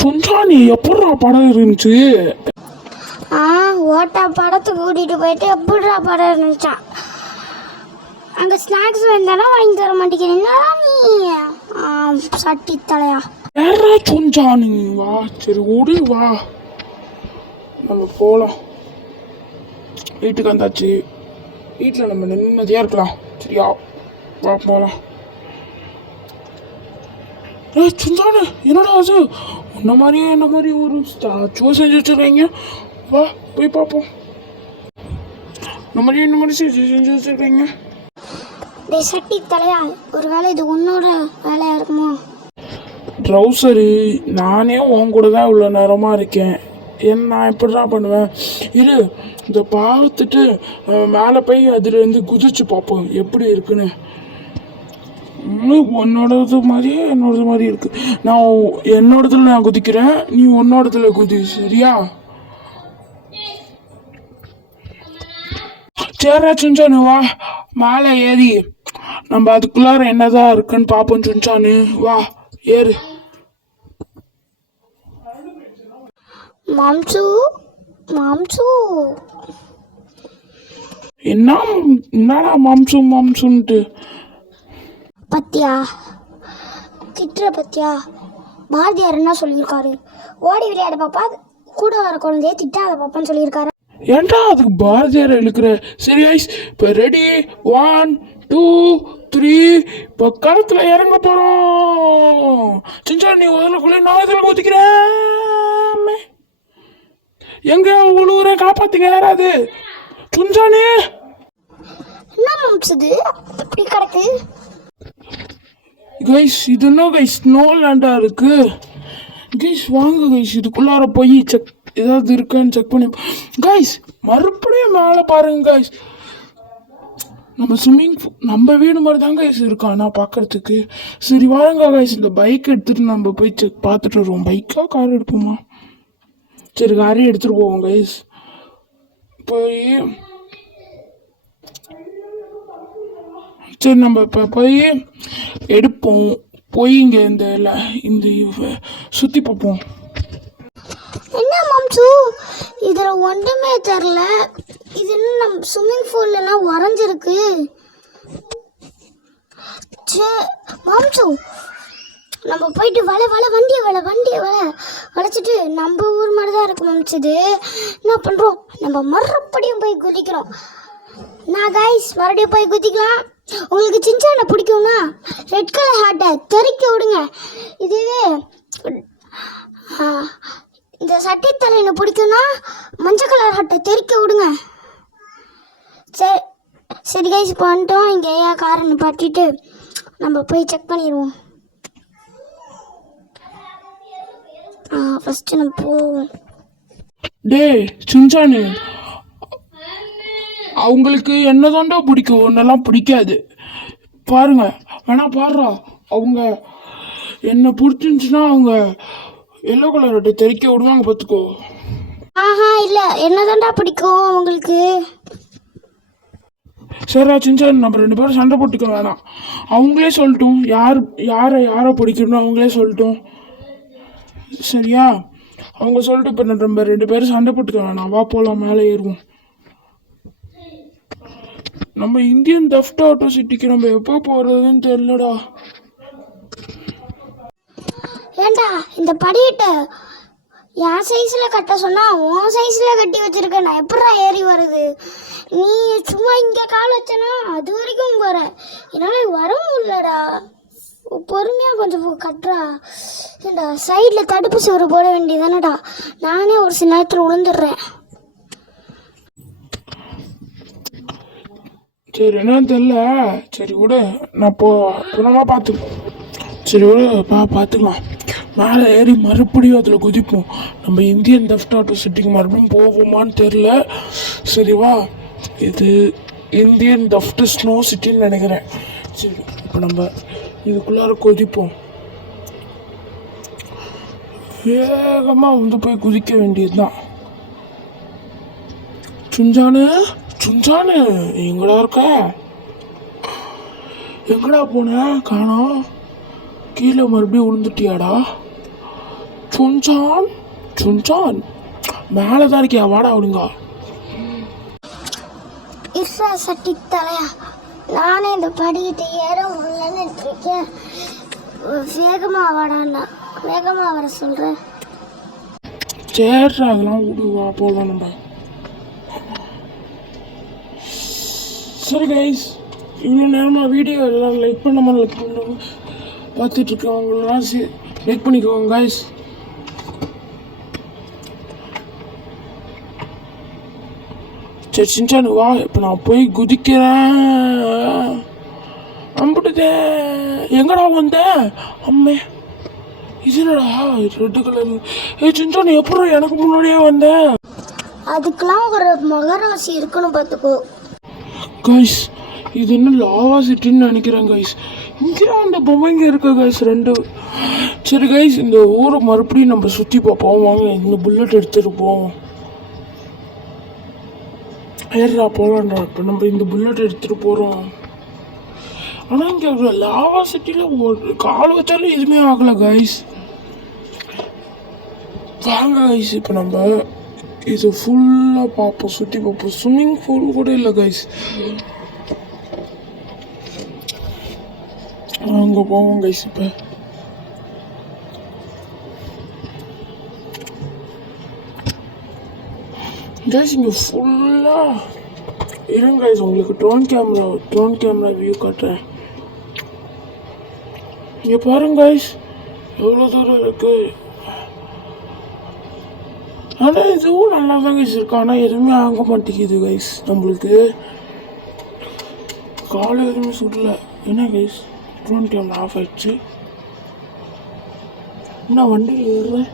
சுஞ்சானி எப்படா படம் இருந்துச்சு? ஓட்டா படத்துக்கு கூட்டிகிட்டு போயிட்டு எப்படிடா படம் இருந்துச்சான். அங்கே ஸ்நாக்ஸ் வேண்டாலும் வாங்கி தர மாட்டேங்கிறீங்களா நீ சட்டி தலையா? யாரா சுஞ்சானி? வா சரி ஓடி வா, நம்ம போகலாம். வீட்டுக்கு வந்தாச்சு, வீட்டில் நம்ம நிம்மதியாக இருக்கலாம். சரியா, வா போகலாம். சுஞ்சானு என்னடா அது? உன்ன மாதிரியே என்ன மாதிரி ஒரு ஸ்டாச்சுவை செஞ்சு வச்சுருக்கீங்க. வா போய் பார்ப்போம். இந்த மாதிரி செஞ்சு வச்சுருக்கீங்க. சட்டி தலையா, ஒரு வேலை இது உன்னோட வேலையாக இருக்குமோ? ட்ரௌசரு நானே உன் கூட தான் இவ்வளோ நேரமாக இருக்கேன். நான் எப்படிதான் பண்ணுவேன்? இரு, இதை பார்த்துட்டு மேலே போய் அதுலேருந்து குதிச்சு பார்ப்போம் எப்படி இருக்குன்னு. உன்னோடது மாதிரியே என்னோடது மாதிரி இருக்கு. நான் என்னோடதுல நான் குதிக்கிறேன், நீ உன்னோடதுல குதி. சரியா? சரி சுஞ்சானு, வா மேலே ஏறி நம்ம அதுக்குள்ளார என்னதான் இருக்குன்னு பார்ப்போம். சுஞ்சானு வா ஏறு. மாம்சு மாம்சு என்னடா மாம்சுன்ட்டு பத்தியா திட்டுற பத்தியா? பாரதியார் என்ன சொல்லியிருக்காரு? ஓடி விளையாட பாப்பா, கூட வர குழந்தைய திட்டாத பாப்பான்னு சொல்லியிருக்காரு. ஏன்டா அதுக்கு பாரதியார் இழுக்கிற? சரி ஐஸ், இப்போ ரெடி, 1 2 3, இப்போ களத்தில் இறங்க போகிறோம். சிஞ்சா நீ முதலுக்குள்ளே நான் இதில் ஊற்றிக்கிறேன். எங்க உழுவுற காப்பாத்துங்க யாராவது. சுஞ்சானே என்ன மாம்சது இப்படி கிடக்கு? கைஸ் இது என்ன கைஸ், ஸ்னோ லேண்டா இருக்கு கைஸ். வாங்க கைஸ், இதுக்குள்ளார போய் செக் ஏதாவது இருக்கான்னு செக் பண்ணி. கைஸ் மறுபடியும் மேலே பாருங்க கைஸ், நம்ம வீடு மாதிரி தான் கைஸ் இருக்கான் நான் பார்க்கறதுக்கு. சரி வாங்க கைஸ், இந்த பைக் எடுத்துட்டு நம்ம போய் செக் பார்த்துட்டு வருவோம். பைக்கா கார் எடுப்போமா? சரி காரையும் எடுத்துட்டு போவோம் கைஸ். போய் சரி நம்ம இப்போ போய் எடுப்போம். போய் இங்கே இந்த சுற்றி பார்ப்போம். என்ன மாம்சு இதில் ஒன்றுமே தெரில. இது நம்ம ஸ்விம்மிங் பூல்லாம் உறைஞ்சிருக்கு. சே மாம்சு, நம்ம போயிட்டு வண்டியை வளைச்சிட்டு நம்ம ஊர் மாதிரி தான் இருக்கு மாம்சது. என்ன பண்ணுறோம், நம்ம மறுபடியும் போய் குதிக்கிறோம். நான் கைஸ் மறுபடியும் போய் குதிக்கலாம். உங்களுக்கு சின்சானை பிடிக்கும்னா ரெட் கலர் ஹார்ட்டை தெறிக்க விடுங்க. இதுவே இந்த சட்டி தலைன்னு பிடிக்கும்னா மஞ்சள் கலர் ஹார்ட்டை தெறிக்க விடுங்க. சரி கைஸ், இப்போ வந்துட்டோம். இங்கே ஏன் காரை நிப்பாட்டிட்டு நம்ம போய் செக் பண்ணிடுவோம். ஃபஸ்ட்டு நம்ம போவோம். டே சின்சானு, அவங்களுக்கு என்னதாண்டா பிடிக்கும், ஒன்னெல்லாம் பிடிக்காது. பாருங்க வேணா பாடுறா, அவங்க என்ன பிடிச்சிருந்துச்சுன்னா அவங்க எல்லோ கலர் தெறிக்க விடுவாங்க பார்த்துக்கோ. இல்லை என்னதாண்டா பிடிக்கும் அவங்களுக்கு. சரிடா சின்சான், நம்ம 2 பேரும் சண்டை போட்டுக்க வேணாம். அவங்களே சொல்லட்டும் யாரை பிடிக்கணும், அவங்களே சொல்லட்டும். சரியா? அவங்க சொல்லிட்டு இப்போ நம்ம 2 பேரும் சண்டை போட்டுக்க வேணாம். வா போகலாம், மேலே ஏறுவோம். நம்ம இந்தியன் தெஃப்ட் ஆட்டோ சிட்டிக்கு நம்ம எப்போ போகிறதுன்னு தெரியலடா. ஏண்டா இந்த படியிட்ட என் சைஸில் கட்ட சொன்னால் உன் சைஸில் கட்டி வச்சுருக்க, நான் எப்படா ஏறி வருது? நீ சும்மா இங்கே கால் வச்சனா அது வரைக்கும் போகிற, என்னால் வர முடியலடா. பொறுமையாக கொஞ்சம் கட்டுறா. ஏண்டா சைடில் தடுப்பு சுவர் போட வேண்டியதானடா, நானே ஒரு சில நேரத்தில் விழுந்துடுறேன். சரி என்னன்னு தெரியல. சரி விடு, நான் புறமா பார்த்துக்கலாம். சரி விடு பார்த்துக்கலாம். மேலே ஏறி மறுபடியும் அதில் குதிப்போம். நம்ம இந்தியன் தெஃப்ட் ஆட்டோ சிட்டிக்கு மறுபடியும் போவோமான்னு தெரில. சரி வா, இது இந்தியன் தெஃப்ட் ஸ்னோ சிட்டின்னு நினைக்கிறேன். சரி இப்போ நம்ம இதுக்குள்ளார குதிப்போம். வேகமாக வந்து போய் குதிக்க வேண்டியது தான். சுஞ்சானு எங்கடா இருக்க? எங்கடா போன? காணோம். கீழே மறுபடியும் விழுந்துட்டியாடா? சுன்சான் சுன்சான் மேலே தான் இருக்கியா, வாடா ஒழுங்கா. இர்ரா சட்டி தலையா, நானே இந்த படிக்கிட்டு ஏற முடியலன்னு இருக்கேன். வேகமா வாடாண்ணா, வேகமா வர சொல்கிறேன். சேர்றா அதெல்லாம் விடுவா போகலாம் நம்ம. சரி கைஸ், இவ்வளோ நேரமாக வீடியோ எல்லாம் லைக் பண்ணாமல் லைக் பண்ண பார்த்துட்ருக்கவங்களாம் லைக் பண்ணிக்கோங்க கைஸ். சரி சின்சானு வா, இப்போ நான் போய் குதிக்கிறேன். அம்பிட்டுதே எங்கடா வந்த அம்மே, இது என்னடா ரெட்டு கலர். சின்சானு எப்போ எனக்கு முன்னாடியே வந்த? அதுக்கெல்லாம் ஒரு மகராசி இருக்கணும் பார்த்துக்கோ. கைஸ் இது என்ன லாவா சிட்டின்னு நினைக்கிறேன் கைஸ். இங்கே அந்த பொம்மைங்க இருக்கு கைஸ் 2. சரி கைஸ், இந்த ஊரை மறுபடியும் நம்ம சுற்றி பார்ப்போம் வாங்க. இந்த புல்லட் எடுத்துகிட்டு போவோம். ஏறா போகலான்றா. இப்போ நம்ம இந்த புல்லட் எடுத்துகிட்டு போகிறோம். ஆனால் இங்கே ஒரு லாவா சிட்டியில் ஒரு கால் வச்சாலும் எதுவுமே ஆகலை கைஸ். வாங்க கைஸ், இப்போ நம்ம இது ஃபுல்லாக பார்ப்போம், சுற்றி பார்ப்போம். ஸ்விம்மிங் பூல் கூட இல்லை கைஸ். அங்கே போவோம் கைஸ். இப்போ கைஸ் இங்கே ஃபுல்லாக இருங்க கைஸ், உங்களுக்கு ட்ரோன் கேமரா வியூ காட்டுறேன். இங்கே பாருங்க கைஸ் எவ்வளோ தூரம் இருக்கு. ஆனால் இதுவும் நல்லா தான் கைஸ் இருக்கு. ஆனால் எதுவுமே ஆக மாட்டேங்குது கைஸ். நம்மளுக்கு காலை எதுவுமே சுடல. என்ன கைஸ், ட்ரோன் கேமரா ஆஃப் ஆயிடுச்சு. என்ன வண்டியில் ஏறுறேன்?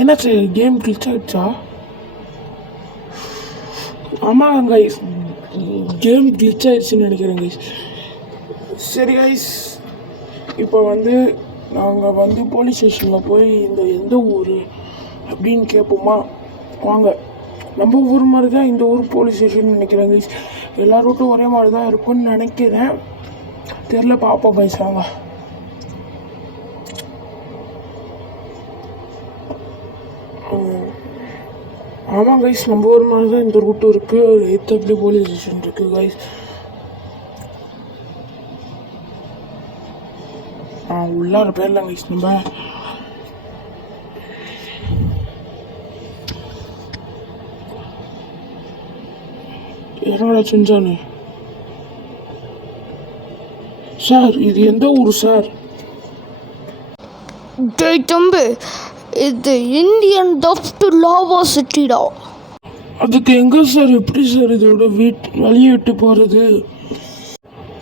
என்ன கேம் கிளிச் ஆகிடுச்சா? ஆமாம் கைஸ், கேம் கிளிச் ஆயிடுச்சுன்னு நினைக்கிறேன் கைஸ். சரி கைஸ், இப்போ நாங்கள் போலீஸ் ஸ்டேஷனில் போய் எந்த ஊர் அப்படின்னு கேட்போமா? வாங்க. நம்ம ஊர் மாதிரி தான் இந்த ஊர் போலீஸ் ஸ்டேஷன் நினைக்கிறேன் கைஸ். எல்லா ரூட்டும் ஒரே மாதிரி தான் இருக்கும்னு நினைக்கிறேன். தெரில, பார்ப்போம் கைஸ். வாங்க. ஆமாம் கைஸ், நம்ம ஊர் மாதிரி தான் இந்த ரூட்டும் இருக்குது. எத்தப்படி போலீஸ் ஸ்டேஷன் இருக்குது கைஸ். உள்ளார பேர்லாம் கைஸ். நம்ம என்னடா சின்சானு சார், இது எந்த ஊர் சார்? தம்பி, இது இந்தியன் டஃப்ட் லாவா சிட்டிடா. அதுக்கு எங்கே சார், எப்படி சார் இதோட வழியை விட்டு போகிறது?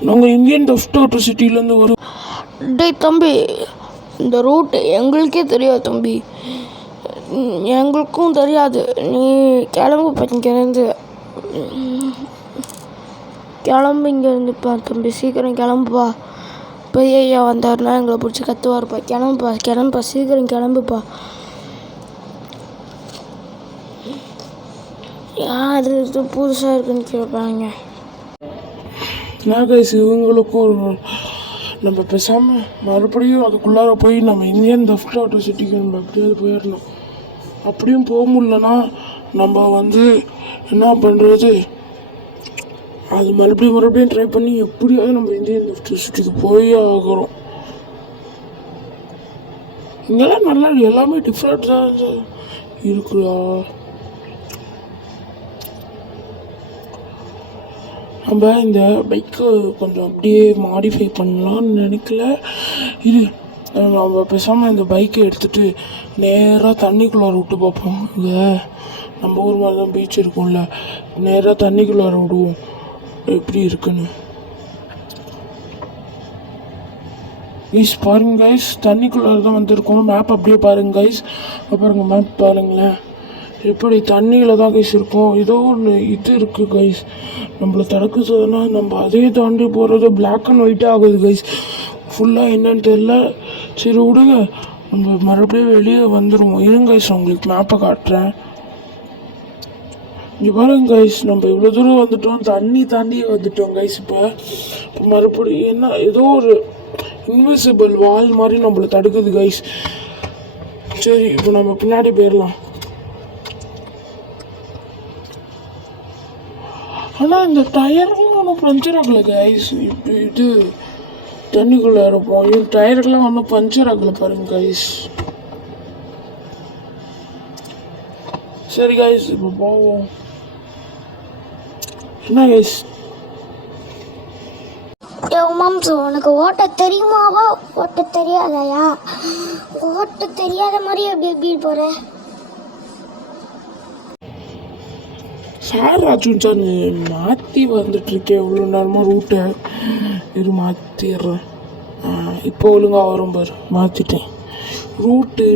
நாங்கள் இந்தியன் டஃப்ட் ஆட்டோ சிட்டிலேருந்து வரோம். தம்பி, இந்த ரூட் எங்களுக்கே தெரியாது தம்பி, எங்களுக்கும் தெரியாது. நீ கிளம்பு இங்கேருந்து, இங்கேருந்துப்பா தம்பி, சீக்கிரம் கிளம்புப்பா. பெரிய ஐயா வந்தாருன்னா எங்களை பிடிச்சி கத்துவாருப்பா. கிளம்புப்பா சீக்கிரம் கிளம்புப்பா. யார் இது புதுசாக இருக்குன்னு கேட்பாங்க. கைஸ், இவங்களுக்கும் நம்ம பேசாமல் மறுபடியும் அதுக்குள்ளார போய் நம்ம இந்தியன் டஃப்ட் ஆட்டோ சிட்டிக்கு நம்ம எப்படியாவது போயிடணும். அப்படியும் போக முடியலன்னா நம்ம என்ன பண்ணுறது, அது மறுபடியும் ட்ரை பண்ணி எப்படியாவது நம்ம இந்தியன் டஃப்ட் சிட்டிக்கு போய் ஆகிறோம். இங்கெல்லாம் நல்லா எல்லாமே டிஃப்ரெண்ட்டாக இருக்குதா? நம்ம இந்த பைக்கை கொஞ்சம் அப்படியே மாடிஃபை பண்ணலான்னு நினைக்கல. இது நம்ம பேசாமல் இந்த பைக்கை எடுத்துகிட்டு நேராக தண்ணிக்குள்ளார விட்டு பார்ப்போம். இங்கே நம்ம ஊர் மாதிரி தான் பீச் இருக்கும்ல, நேராக தண்ணிக்குள்ளார விடுவோம் எப்படி இருக்குன்னு. கைஸ் பாருங்க கைஸ், தண்ணிக்குள்ளார தான் வந்திருக்கோம். மேப் அப்படியே பாருங்க கைஸ். பாருங்க மேப் பாருங்களேன், எப்படி தண்ணியில் தான் கைஸ் இருக்கும். ஏதோ ஒன்று இது இருக்குது கைஸ், நம்மளை தடுக்குதுன்னா நம்ம அதே தாண்டி போகிறது பிளாக் அண்ட் ஒயிட்டே ஆகுது கைஸ். ஃபுல்லாக என்னன்னு தெரில. சரி விடுங்க, நம்ம மறுபடியும் வெளியே வந்துடுவோம். இருங்க கைஸ், உங்களுக்கு மேப்பை காட்டுறேன். இங்கே பாருங்க கைஸ், நம்ம இவ்வளோ தூரம் வந்துட்டோம், தண்ணி தாண்டி வந்துட்டோம் கைஸ். இப்போ மறுபடியும் ஏதோ ஒரு இன்விசிபிள் வால் மாதிரி நம்மளை தடுக்குது கைஸ். சரி இப்போ நம்ம பின்னாடி போயிடலாம். ஆனால் இந்த டயர்லாம் ஒன்றும் பஞ்சர் ஆகலை கைஸ். இப்போ இது தண்ணிக்குள்ளே இருப்போம். இது டயருக்கெல்லாம் ஒன்றும் பஞ்சர் ஆகலை பாருங்க கைஸ். சரி கைஸ் இப்போ போவோம். என்ன கைஸ்? மாம்சு உனக்கு ஓட்ட தெரியுமாவா ஓட்ட தெரியாதயா? ஓட்ட தெரியாத மாதிரி எப்படி போற? சார் ராஜுன் சார் மாற்றி வந்துட்டுருக்கேன் இவ்வளோ நேரமாக ரூட்டை. இது மாற்றிடுறேன். இப்போ ஒழுங்காக வரும் பாரு. மாற்றிட்டேன் ரூட்டு.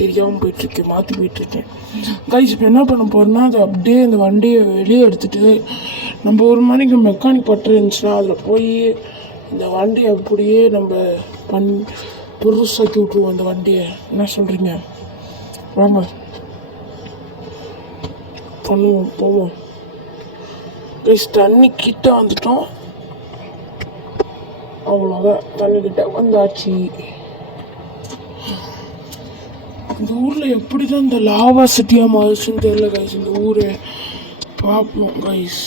தெரியாமல் போயிட்டுருக்கேன், மாற்றி போயிட்டுருக்கேன் கைஸ். இப்போ என்ன பண்ண போகிறோன்னா அது அப்படியே அந்த வண்டியை வெளியே எடுத்துகிட்டு நம்ம ஒரு மணிக்கு மெக்கானிக் பட்டு இருந்துச்சுன்னா அதில் போய் இந்த வண்டியை அப்படியே நம்ம பெருசாக்கி விட்ருவோம் அந்த வண்டியை. என்ன சொல்கிறீங்க? வாங்க பண்ணுவோம், போவோம் கைஸ். தண்ணி கிட்ட வந்துட்டோம். அவ்வளோதான், தண்ணி கிட்ட வந்தாச்சு. இந்த ஊரில் எப்படி தான் இந்த லாவா சிட்டியாக மாறுச்சுன்னு தெரியல கைஸ். இந்த ஊரை பார்ப்போம் கைஸ்.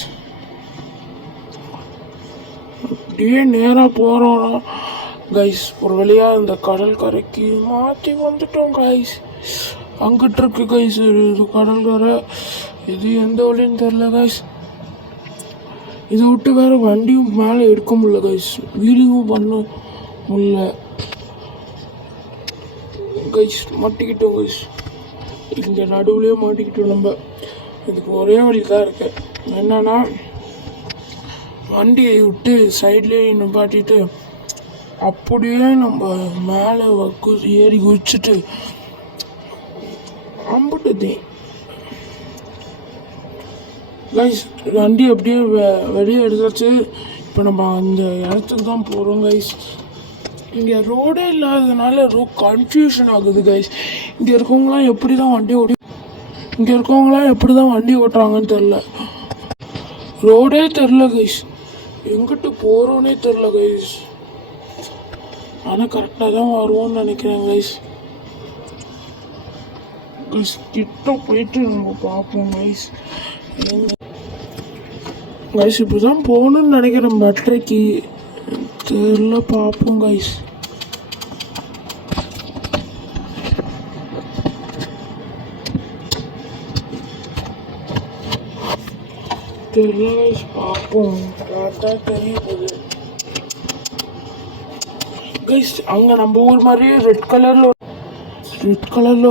அப்படியே நேராக போகிறோன்னா கைஸ் ஒரு வழியாக இந்த கடல் கரைக்கு மாற்றி வந்துட்டோம் கைஸ். அங்கிட்டு இருக்கு கைஸ் இது கடற்கரை. இது எந்த வழின்னு தெரில கைஸ். இதை விட்டு வேறு வண்டியும் மேலே எடுக்க முடியல கைஸ். வீலிங்கும் பண்ண முடியல கைஸ். மாட்டிக்கிட்டோம் கைஸ். இந்த நடுவுலேயே மாட்டிக்கிட்டோம் நம்ம. இதுக்கு ஒரே வழி தான் இருக்கு. என்னன்னா வண்டியை விட்டு சைட்லேயே நிப்பாட்டிட்டு அப்படியே நம்ம மேலே ஏறி குதிச்சுட்டு அம்புட்டுதே கைஸ். வண்டி அப்படியே வெளியே எடுத்தாச்சு. இப்போ நம்ம அந்த இடத்துக்கு தான் போகிறோம் கைஸ். இங்கே ரோடே இல்லாததுனால கன்ஃபியூஷன் ஆகுது கைஸ். இங்கே இருக்கவங்களாம் எப்படி தான் வண்டி ஓட்டுறாங்கன்னு தெரில. ரோடே தெரில கைஸ். எங்கிட்டு போகிறோன்னே தெரில கைஸ். ஆனால் கரெக்டாக தான் வருவோம்னு நினைக்கிறேன் கைஸ். கைஸ் கிட்ட போயிட்டு நம்ம பார்ப்போம் கைஸ். கைஸ் இப்போ தான் போகணுன்னு நினைக்கிறேன். பட்டரைக்கு தெரில, பார்ப்போம் கைஸ். தெரியல கைஸ், பார்ப்போம். பார்த்தா தெரியுது கைஸ். அங்கே நம்ம ஊர் மாதிரியே ரெட் கலரில்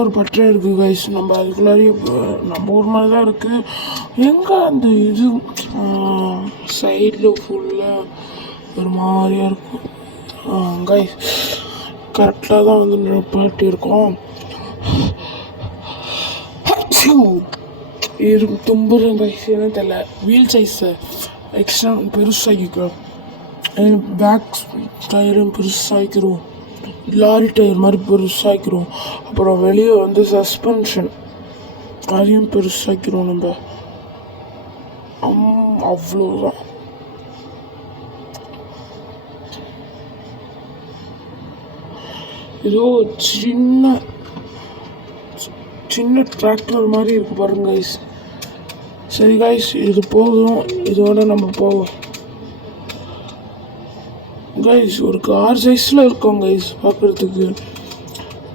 ஒரு பட்டறை இருக்குது கைஸ். நம்ம அதுக்குள்ளாரியே நம்ம ஊர் மாதிரி தான் இருக்குது. எங்கே அந்த இது சைடில் ஃபுல்லாக ஒரு மாதிரியாக இருக்கும் கைஸ். கரெக்டாக தான் வந்து நிப்பாட்டி இருக்கோம். தும்புறேன் கைஸ். என்ன தெரியல, வீல் சைஸை எக்ஸ்ட்ரா பெருசாகிக்கிறோம். பேக் டயரும் பெருசாகிக்கிறோம். லாரி டயர் மாதிரி பெருசாகிக்கிறோம். அப்புறம் வெளியே வந்து சஸ்பென்ஷன் அதையும் பெருசாக்கிறோம் நம்ம. அவ்வளோதான். ஏதோ சின்ன டிராக்டர் மாதிரி இருக்கு பாருங்க கைஸ். சரி கைஸ், இது போதும். இதோட நம்ம போவோம் கைஸ். ஒரு கார் சைஸில் இருக்கோம் கைஸ் பார்க்குறதுக்கு.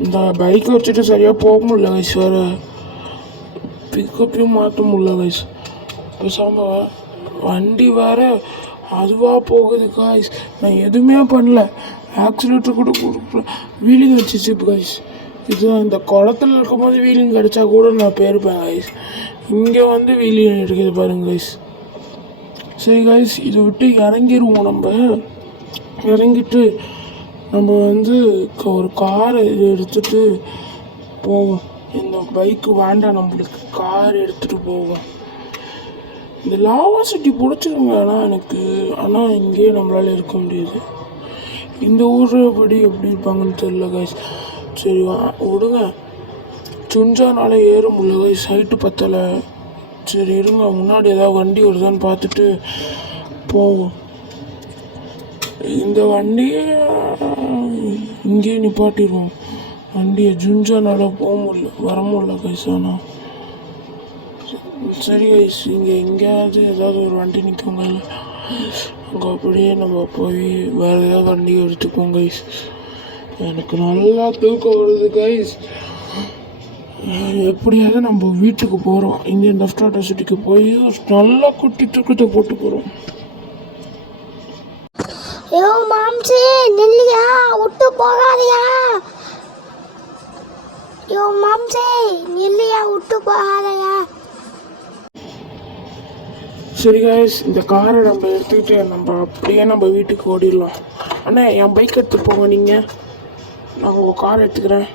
இந்த பைக்கை வச்சுட்டு சரியாக போக முடியல கைஸ். வேறு பிக்கப்பையும் மாற்ற முடியல கைஸ். பேசாமல் வண்டி வேறு அதுவாக போகுது கைஸ். நான் எதுவுமே பண்ணல, ஆக்சிலேட்டர் கூட கொடுக்கல, வீலிங் வச்சுச்சு கைஸ். இது இந்த குளத்துல இருக்கும்போது வீலிங் கிடச்சா கூட நான் போயிருப்பேன் கைஸ். இங்கே வந்து வீலிங் எடுக்குது பாருங்க கைஸ். சரி கைஸ், இதை விட்டு இறங்கிடுவோம். நம்ம இறங்கிட்டு நம்ம வந்து ஒரு காரை எடுத்துகிட்டு போவோம். இந்த பைக்கு வேண்டாம் நம்மளுக்கு, கார் எடுத்துகிட்டு போவோம். இந்த லாவா சிட்டி பிடிச்சிருங்க எனக்கு. ஆனால் இங்கேயே நம்மளால் இருக்க முடியாது. இந்த ஊர் எப்படி இருப்பாங்கன்னு தெரியல கைஸ். சரி விடுங்க, சுஞ்சானால ஏற முடியல கைஸ், ஹைட்டு பத்தலை. சரி இருங்க, முன்னாடி ஏதாவது வண்டி வருதான்னு பார்த்துட்டு போவோம். இந்த வண்டியை இங்கேயே நிப்பாட்டிடுவோம். வண்டியை ஜுஞ்சானால போக முடியல, வர முடியல கைஸ். ஆனால் சரி கைஸ், இங்கே எங்கேயாவது ஏதாவது ஒரு வண்டி நிற்குங்க, அங்கே அப்படியே நம்ம போய் வேறு ஏதாவது வண்டி எடுத்துப்போம் கைஸ். எனக்கு நல்லா தூக்கம் வருது கைஸ். எப்படியாவது நம்ம வீட்டுக்கு போகிறோம், இந்தியன் லெஃப்ட் ஆட்டோசிட்டிக்கு போய் ஒரு நல்லா குட்டி தூக்கத்தை போட்டு போகிறோம். ஐயோ மாம்சி நில்லையா, விட்டு போகாதையா. ஐயோ மாம்சி நில்லையா, விட்டு போகாதையா. சரி கைஸ், இந்த காரை நம்ம எடுத்துக்கிட்டு நம்ம அப்படியே நம்ம வீட்டுக்கு ஓடிடலாம். அண்ணா என் பைக் எடுத்துகிட்டு போங்க, நீங்கள் நான் உங்கள் கார் எடுத்துக்கிறேன்.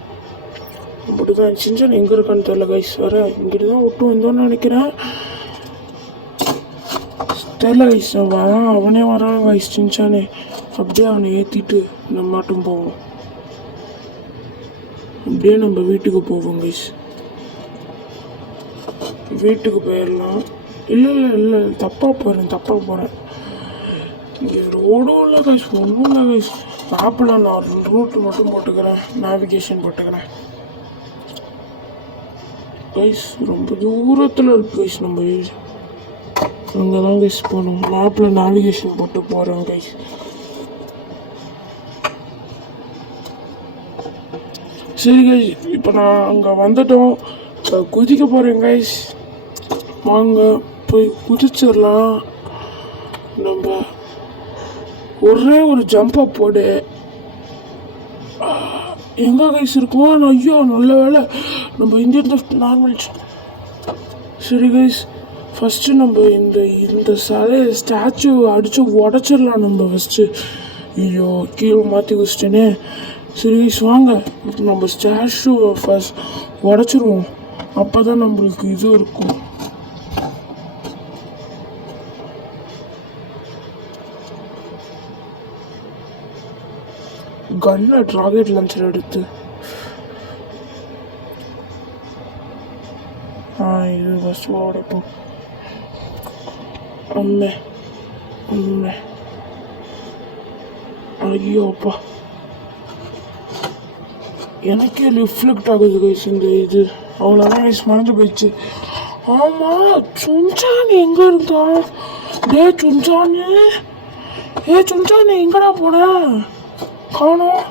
அப்படி தான் சின்சான் எங்கே இருக்கான்னு தெரியல கைஸ். வேறு இங்கிட்டு தான் விட்டு வந்தோன்னு நினைக்கிறேன், தெரியல கைஸ். அவனே வரான் கைஸ், சின்சானே. அப்படியே அவனை ஏற்றிட்டு நம்ம மட்டும் போவோம், அப்படியே நம்ம வீட்டுக்கு போவோம் கைஸ். வீட்டுக்கு போயிடலாம். இல்லை இல்லை இல்லை, தப்பாக போகிறேன். இங்கே ரோடும் இல்லை கைஸ், ஒன்றும் இல்லை கைஸ். மேப்பில் நான் ரூட்டு மட்டும் போட்டுக்கிறேன், நேவிகேஷன் போட்டுக்கிறேன் கைஸ். ரொம்ப தூரத்தில் இருக்குது கைஸ் நம்ம வீடு, அங்கே தான் கைஸ் போகணும். மேப்பில் நேவிகேஷன் போட்டு போகிறேன் கைஸ். சரி கைஸ், இப்போ நான் அங்கே வந்துட்டோம், இப்போ குதிக்க போகிறேன் கைஸ். வாங்க போய் குதிச்சிடலாம். நம்ம ஒரே ஒரு ஜம்பை போடு. எங்கே கைஸ் இருக்கும்? ஐயோ நல்ல வேலை, நம்ம இந்தியன் லெஃப்ட் நார்மல். சரி கைஸ், ஃபஸ்ட்டு நம்ம இந்த ஸ்டாச்சு அடித்து உடச்சிடலாம் நம்ம ஃபஸ்ட்டு. ஐயோ கீழே மாற்றி வச்சிட்டேனே. சரி கைஸ் வாங்க, நம்ம ஸ்டாச்சு ஃபஸ்ட் உடச்சிருவோம், அப்போ தான் நம்மளுக்கு இது இருக்கும். கன்னை ராக்கெட் லான்ச்சர் எடுத்து இது ஃபஸ்ட்டு உடைப்போம். அம்மே ஐயோ அப்பா, எனக்கே ரிஃப்ளெக்ட் ஆகுது கைஸ் இந்த இது. அவ்வளோதான் கைஸ், மறந்து போயிடுச்சு. ஆமாம், சுன்சான் எங்கே இருந்தான்? சுன்சானு எங்கடா போன? காணோம்.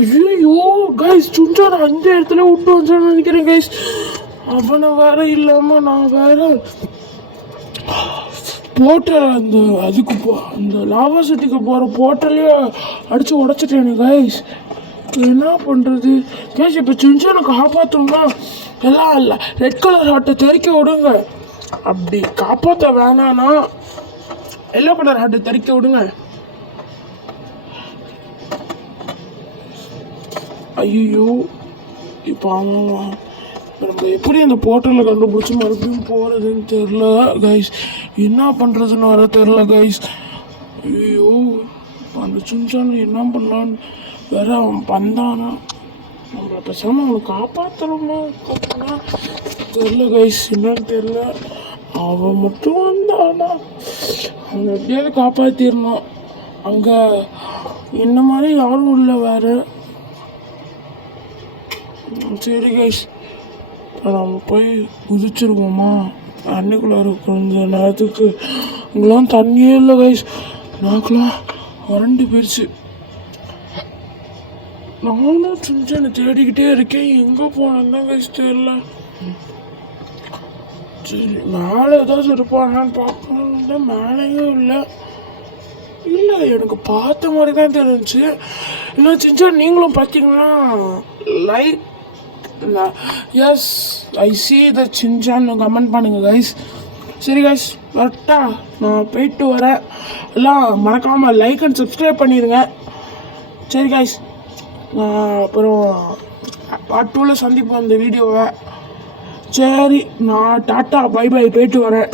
ஐயோ கைஸ், சுன்சான் அந்த இடத்துல விட்டு வந்தான்னு நினைக்கிறேன் கைஸ். அவனை வேற இல்லாமல் நான் வேற போர்ட்டல் அந்த லாவா சிட்டிக்கு போகிற போர்ட்டலையே அடித்து உடச்சிட்டேனே கைஸ். என்ன பண்ணுறது கைஸ்? இப்போ சுன்சானை காப்பாற்றணும்னா எல்லாம் இல்லை, ரெட் கலர் ஹார்ட்டை தெறிக்க விடுங்க. அப்படி காப்பாற்ற வேணான்னா எல்லோ கலர் ஹார்ட்டை தெறிக்க விடுங்க. ஐயோ இப்போ நம்ம எப்படி அந்த போர்ட்டலில் கண்டுபிடிச்சி மறுபடியும் போகிறதுன்னு தெரில கைஸ். என்ன பண்ணுறதுன்னு வர தெரில கைஸ். ஐயோ அந்த சுன்சான் என்ன பண்ணலான்னு வேற அவன் வந்தானா, நம்மளை பேசாமல் அவனை காப்பாற்றணும்னா தெரில கைஸ், என்னன்னு தெரில. அவன் மட்டும் வந்தானா அவனை எப்படியாவது காப்பாற்றிடணும். அங்கே என்ன மாதிரி யாரும் இல்லை வேறு. சரி கைஸ், நம்ம போய் குதிச்சிருவோமா? தண்ணிக்குள்ளே கொஞ்ச நேரத்துக்கு அங்கெல்லாம் தண்ணியே இல்லை கைஸ், நாக்கெல்லாம் வறண்டு போயிடுச்சு. நானும் சுன்சானை தேடிக்கிட்டே இருக்கேன், எங்கே போனேன்னு கைஸ் தெரியல. சரி மேலே ஏதாவது இருப்பானான்னு பார்க்கணும்னா மேலேயும் இல்லை எனக்கு பார்த்த மாதிரி தான் தெரிஞ்சிச்சு. இல்லை சுன்சான் நீங்களும் பார்த்தீங்கன்னா like S I C the Shinchan comment பண்ணுங்க கைஸ். சரி கைஸ், கரெக்டா நான் போயிட்டு வரேன். எல்லாம் மறக்காமல் லைக் அண்ட் சப்ஸ்கிரைப் பண்ணிடுங்க. சரி கைஸ், அப்புறம் பார்ட் 2ல் சந்திப்போம் இந்த வீடியோவை. சரி நான் டாட்டா பை போயிட்டு வரேன்.